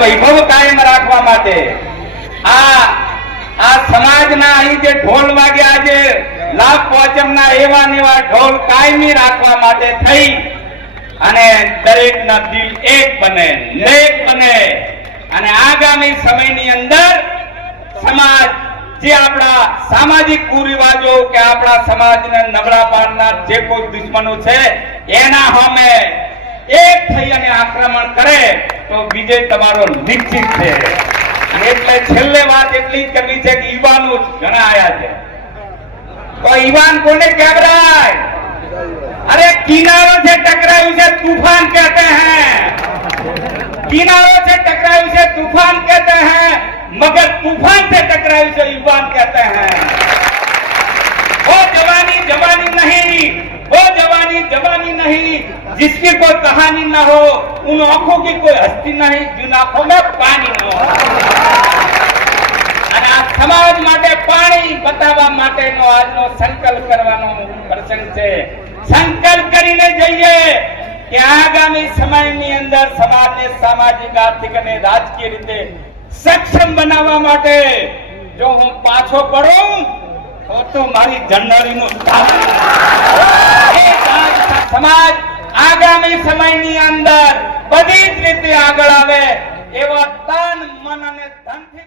વૈભવ કાયમ રાખવા માટે. આ આ સમાજના અહીં જે ઢોલ વાગ્યા આજે લાભ પોચમના એવા નેવા ઢોલ કાયમી રાખવા માટે થઈ. અને દરેકના દિલ એક બને, નેક બને. અને આગામી સમયની અંદર સમાજ, જે આપણા સામાજિક કુરિવાજો કે આપણા સમાજને નબળા પાડનાર જે કોઈ દુશ્મનો છે, એના સામે એક થઈ અને આક્રમણ કરે. તો વિજય તમારો નિશ્ચિત છે અને એટલે છેલ્લે વાત એટલી જ કરવી છે કે યુવાનો જ ઘણા આયા છે તો યુવાન કોને કહેવાય अरे किनारों से टकराई उसे तूफान कहते हैं किनारों से टकराई उसे तूफान कहते हैं मगर तूफान से टकराई उसे युवान कहते जवानी नहीं जिसकी कोई कहानी न हो उन आंखों की कोई हस्ती नहीं जिन आंखों में पानी न हो અને આ સમાજ માટે પાણી બતાવવા માટેનો આજનો સંકલ્પ કરવાનો પ્રસંગ છે સંકલ્પ કરીને જઈએ કે આગામી સમયની અંદર સમાજને સામાજિક આર્થિક અને રાજકીય રીતે સક્ષમ બનાવવા માટે જો હું પાછો પડું તો તો મારી જન્નરીનું સમાજ આગામી સમયની અંદર બધી જ રીતે આગળ આવે એવા તન મન અને ધનથી